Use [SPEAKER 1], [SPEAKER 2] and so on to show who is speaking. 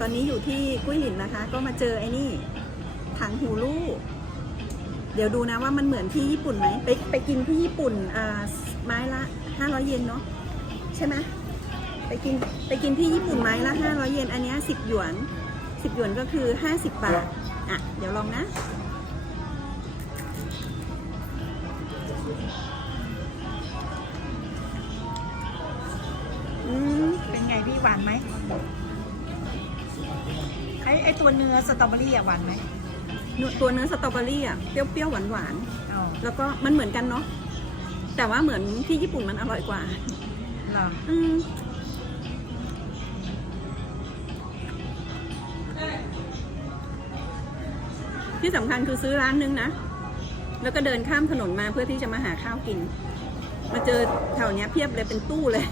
[SPEAKER 1] ตอนนี้อยู่ที่กุ้ยหลินนะคะ ก็มาเจอไอ้นี่ถังหูลูกเดี๋ยวดูนะว่ามันเหมือนที่ญี่ปุ่นไหมไปไปกินที่ญี่ปุ่นอ่าไม้ละห้าร้อยเยนเนาะใช่ไหมไปกินไปกินที่ญี่ปุ่นไม้ละห้าร้อยเยนอันเนี้สิบหยวนสิบหยวนก็คือห้าสิบบาทอะเดี๋ยวลองนะอืม
[SPEAKER 2] เป็นไงพี่หวานไหม ไอไอตัวเนื้อสตรอเบอรี่อะหวานไหม
[SPEAKER 1] เนื้อตัวเนื้อสตรอเบอรี่อะเปรี้ยวๆหวาน
[SPEAKER 2] อ๋อ
[SPEAKER 1] ๆแล้วก็มันเหมือนกันเนาะแต่ว่าเหมือนที่ญี่ปุ่นมันอร่อยกว่า
[SPEAKER 2] เหรอ
[SPEAKER 1] อืมที่สำคัญคือซื้อร้านนึงนะ แล้วก็เดินข้ามถนนมาเพื่อที่จะมาหาข้าวกิน มาเจอแถวเนี้ยเพียบเลยเป็นตู้เลย